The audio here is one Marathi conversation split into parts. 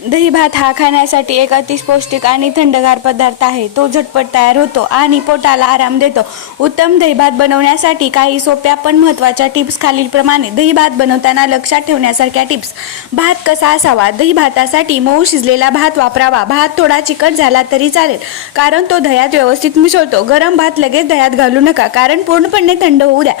दही भात हा खाण्यासाठी एक अति पौष्टिक आणि थंडगार पदार्थ आहे. तो झटपट तयार होतो आणि पोटाला आराम देतो. उत्तम दही भात बनवण्यासाठी काही सोप्या पण महत्त्वाच्या टिप्स खालीलप्रमाणे. दही भात बनवताना लक्षात ठेवण्यासारख्या टिप्स. भात कसा असावा? दही भातासाठी मऊ शिजलेला भात वापरावा. भात थोडा चिकट झाला तरी चालेल, कारण तो दह्यात व्यवस्थित मिसळतो. गरम भात लगेच दह्यात घालू नका, कारण पूर्णपणे थंड होऊ द्या.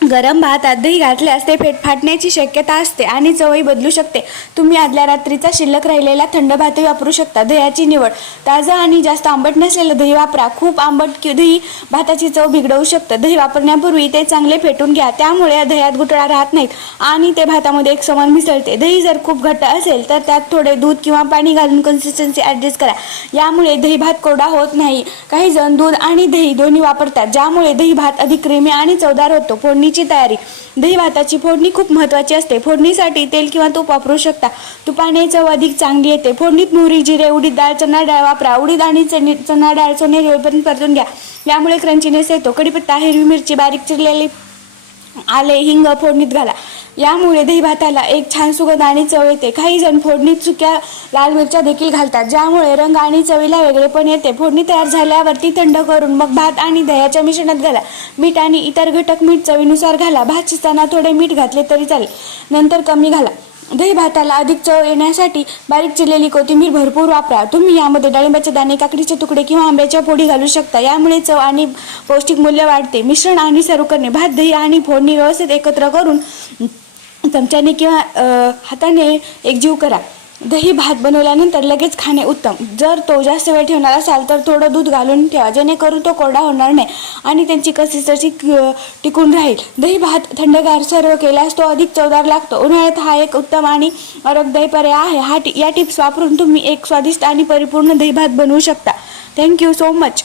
गरम भातात दही घातल्यास ते फाटण्याची शक्यता असते आणि चवही बदलू शकते. तुम्ही आदल्या रात्रीचा शिल्लक राहिलेला थंड भातही वापरू शकता. दह्याची निवड. ताजं आणि जास्त आंबट नसलेलं दही वापरा. खूप आंबट दही भाताची चव बिघडवू शकतं. दही वापरण्यापूर्वी ते चांगले फेटून घ्या, त्यामुळे दह्यात गुठळा राहत नाहीत आणि ते भातामध्ये एक समान मिसळते. दही जर खूप घट्ट असेल तर त्यात थोडे दूध किंवा पाणी घालून कन्सिस्टन्सी ॲडजस्ट करा. यामुळे दही भात कोरडा होत नाही. काही जण दूध आणि दही दोन्ही वापरतात, ज्यामुळे दही भात अधिक क्रीमी आणि चवदार होतो. फोडणीची तयारी. दही भाताची फोडणी खूप महत्त्वाची असते. फोडणीसाठी तेल किंवा तूप वापरू शकता. तुपाने चव अधिक चांगली येते. फोडणीत मोहरी, जिरे, उडीद डाळ, चणा डाळ वापरा. उडीद आणि चणा डाळ सोनेरी होईपर्यंत परतून घ्या, यामुळे क्रंचीनेस येतो. कढीपत्ता, हिरवी मिरची, बारीक चिरलेली आले, हिंग फोडणीत घाला. यामुळे दही भाताला एक छान सुगंध आणि चव येते. काही जण फोडणीत सुक्या लाल मिरच्या देखील घालतात, ज्यामुळे रंग आणि चवीला वेगळेपण येते. फोडणी तयार झाल्यावर ती थंड करून मग भात आणि दह्याच्या मिश्रणात घाला. मीठ आणि इतर घटक मीठ चवीनुसार घाला. भात शिजताना थोडे मीठ घातले तरी चालेल, नंतर कमी घाला. दही भाताला अधिक चव येण्यासाठी बारीक चिरलेली कोथिंबीर भरपूर वापरा. तुम्ही यामध्ये डाळिंबाचे दाणे, काकडीचे तुकडे किंवा आंब्याच्या फोडी घालू शकता. यामुळे चव आणि पौष्टिक मूल्य वाढते. मिश्रण आणि सर्व करणे. भात, दही आणि फोडणी व्यवस्थित एकत्र करून चमच्याने किंवा हाताने एकजीव करा. दही भात बनवल्यानंतर लगेच खाणे उत्तम. जर तो जास्त वेळ ठेवणार असाल तर थोडं दूध घालून ठेवा, जेणेकरून तो कोरडा होणार नाही आणि त्यांची कन्सिस्टन्सी टिकून राहील. दही भात थंडगार सर्व केल्यास तो अधिक चवदार लागतो. उन्हाळ्यात हा एक उत्तम आणि आरोग्यदायी पर्याय आहे. या टिप्स वापरून तुम्ही एक स्वादिष्ट आणि परिपूर्ण दही भात बनवू शकता. Thank you so much.